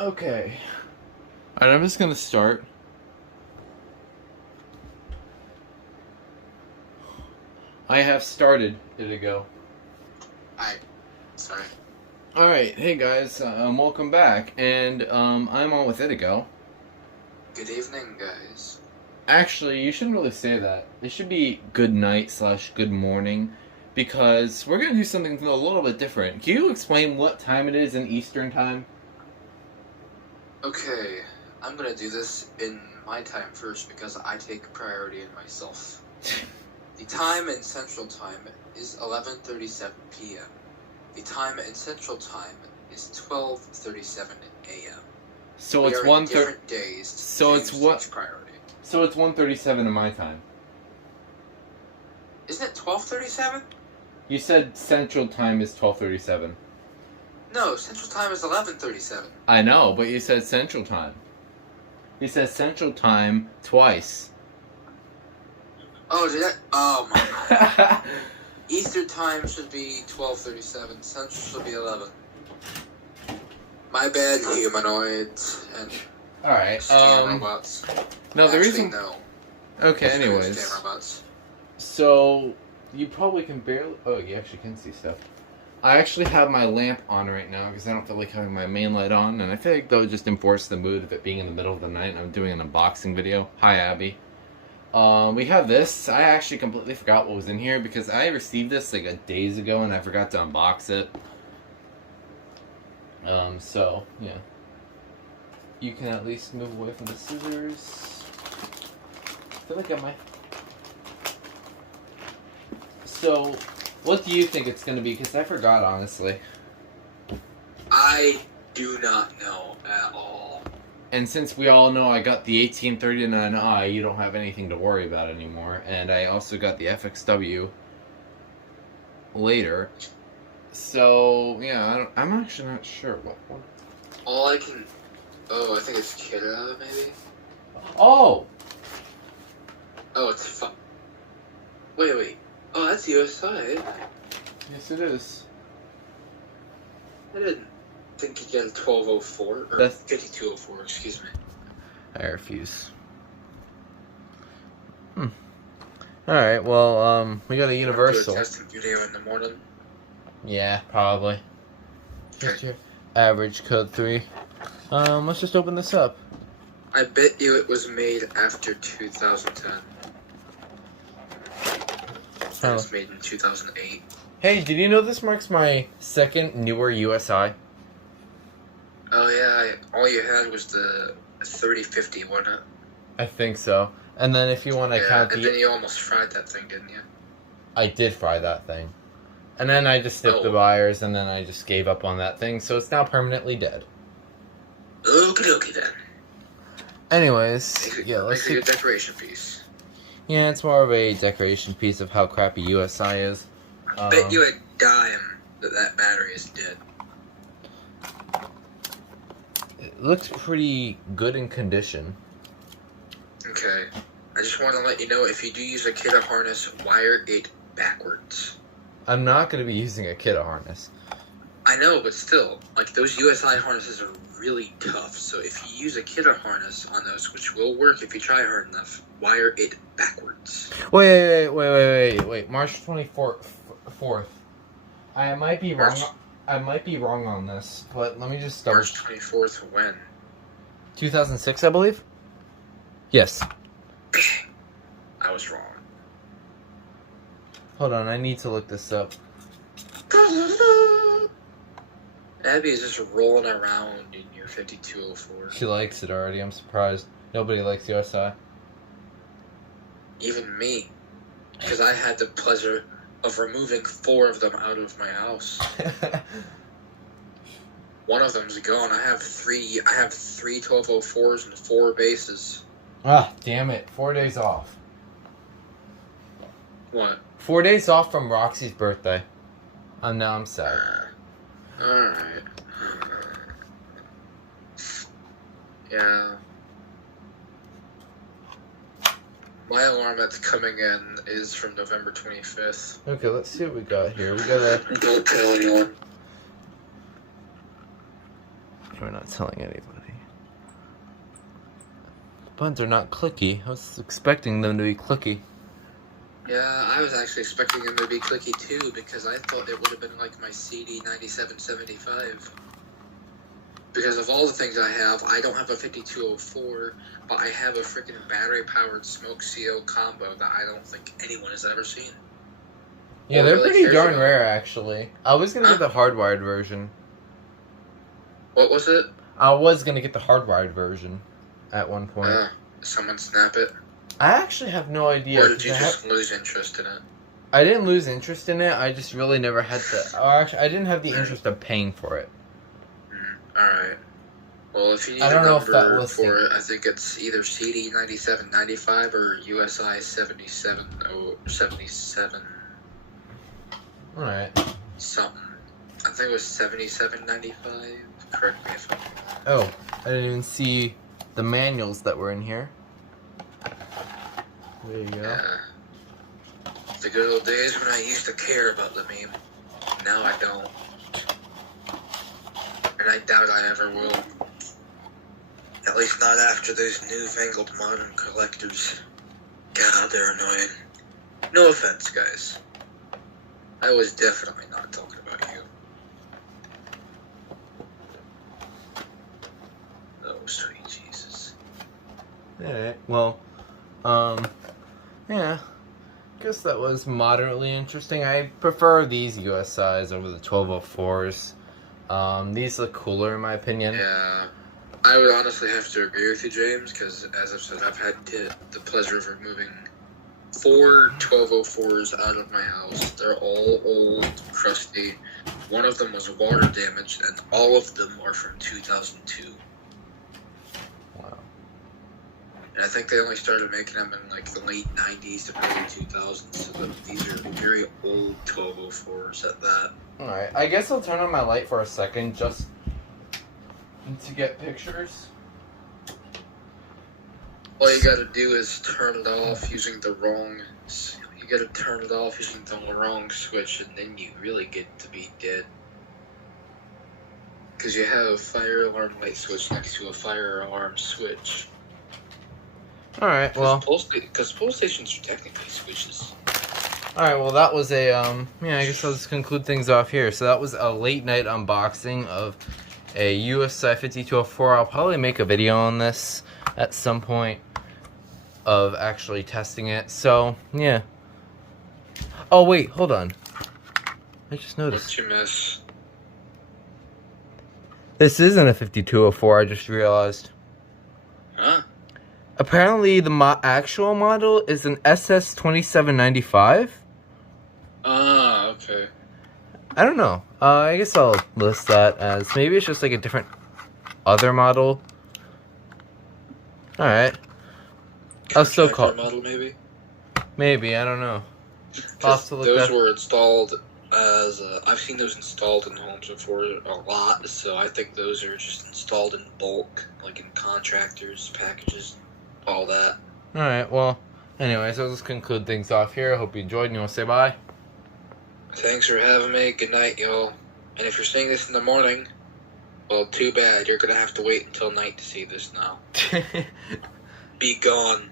Okay. Alright, I'm just gonna start. I have started it ago. Hi. Sorry. Alright, hey guys, welcome back. And I'm on with Itigo. Good evening, guys. Actually, you shouldn't really say that. It should be good night / good morning. Because we're gonna do something a little bit different. Can you explain what time it is in Eastern time? Okay, I'm gonna do this in my time first because I take priority in myself. The time in Central Time is 11:37 p.m. The time in Central Time is 12:37 a.m. So We it's are in different days. So it's James what? takes priority. So it's 1:37 in my time. Isn't it 12:37? You said Central Time is 12:37. No, Central Time is 11:37. I know, but you said Central Time. You said Central Time twice. Oh, did I? Oh my god. Eastern Time should be 12:37. Central should be 11. My bad, humanoids and Alright, scam robots. No, the Actually, reason... no. Okay, Scam anyways. robots. So, you probably can barely... Oh, you actually can see stuff. I actually have my lamp on right now because I don't feel like having my main light on, and I feel like that would just enforce the mood of it being in the middle of the night and I'm doing an unboxing video. Hi, Abby. We have this. I actually completely forgot what was in here because I received this like days ago and I forgot to unbox it. So, yeah. You can at least move away from the scissors. I feel like I might... So, what do you think it's going to be? Because I forgot, honestly. I do not know at all. And since we all know I got the 1839i, you don't have anything to worry about anymore. And I also got the FXW later. So, yeah, I'm actually not sure what one. All I can... Oh, I think it's Kira, maybe? Oh! Oh, it's Wait. Oh, that's USI. Yes, it is. I didn't think you get a 1204, or That's... 5204, excuse me. I refuse. Alright, well, we got a Universal. Do a testing video in the morning. Yeah, probably. Just your average code 3. Let's just open this up. I bet you it was made after 2010. It was made in 2008. Hey, did you know this marks my second newer USI? Oh yeah, all you had was the 3050, wasn't it? I think so. And then if you want to count and then you almost fried that thing, didn't you? I did fry that thing. And then I just snipped the wires, and then I just gave up on that thing, so it's now permanently dead. Okie then. Anyways, let's makes see. a good decoration piece. Yeah, it's more of a decoration piece of how crappy USI is. I bet you a dime that battery is dead. It looks pretty good in condition. Okay. I just want to let you know, if you do use a Kidda harness, wire it backwards. I'm not going to be using a Kidda harness. I know, but still, like, those USI harnesses are really tough, so if you use a Kidda harness on those, which will work if you try hard enough, wire it backwards. Wait. March 24th. I might be wrong. I might be wrong on this, but let me just double. March 24th when? 2006, I believe? Yes. I was wrong. Hold on, I need to look this up. Abby is just rolling around in your 5204. She likes it already, I'm surprised. Nobody likes USI. Even me. Because I had the pleasure of removing 4 of them out of my house. One of them's gone. I have three 1204s and 4 bases. Ah, damn it. 4 days off. What? 4 days off from Roxy's birthday. Now I'm sad. Alright. Yeah. My alarm that's coming in is from November 25th. Okay, let's see what we got here. We got a... Don't tell anyone. We're not telling anybody. Buttons are not clicky. I was expecting them to be clicky. Yeah, I was actually expecting them to be clicky too, because I thought it would have been like my CD9775. Because of all the things I have, I don't have a 5204, but I have a freaking battery-powered smoke seal combo that I don't think anyone has ever seen. Yeah, they're pretty darn rare, actually. I was gonna get the hardwired version. What was it? I was gonna get the hardwired version at one point. Someone snap it? I actually have no idea. Or did you just lose interest in it? I didn't lose interest in it. I just really never had the... Or actually, I didn't have the interest of paying for it. Alright. Well, if you need a number for it, I think it's either CD9795 or USI 77. Alright. Something. I think it was 7795. Correct me if I'm wrong. Oh, I didn't even see the manuals that were in here. There you go. Yeah. The good old days when I used to care about the meme. Now I don't. And I doubt I ever will. At least not after those newfangled modern collectors. God, they're annoying. No offense, guys. I was definitely not talking about you. Oh, sweet Jesus. Alright, well, yeah. Guess that was moderately interesting. I prefer these USIs over the 1204s. These look cooler in my opinion. Yeah. I would honestly have to agree with you, James, because as I've said, I've had the pleasure of removing 4 1204s out of my house. They're all old, crusty. One of them was water damaged, and all of them are from 2002. Wow. And I think they only started making them in like the late 90s to early 2000s, so these are very old 1204s at that. Alright, I guess I'll turn on my light for a second just to get pictures. All you gotta do is turn it off using the wrong... You gotta turn it off using the wrong switch, and then you really get to be dead. Because you have a fire alarm light switch next to a fire alarm switch. Alright, well... Because pull stations are technically switches. Alright, well that was a, yeah, I guess I'll just conclude things off here. So that was a late night unboxing of a USI 5204. I'll probably make a video on this at some point of actually testing it. So, yeah. Oh, wait, hold on. I just noticed. What'd you miss? This isn't a 5204, I just realized. Huh? Apparently, the actual model is an SS2795. Ah, okay. I don't know. I guess I'll list that as maybe it's just like a different other model. Alright. I'll still call model, maybe? Maybe, I don't know. I'll have to look those were installed as I've seen those installed in homes before a lot, so I think those are just installed in bulk, like in contractors, packages, all that. Alright, well, anyways, I'll just conclude things off here. I hope you enjoyed and you want to say bye. Thanks for having me. Good night, y'all. And if you're seeing this in the morning, well, too bad. You're gonna have to wait until night to see this now. Be gone.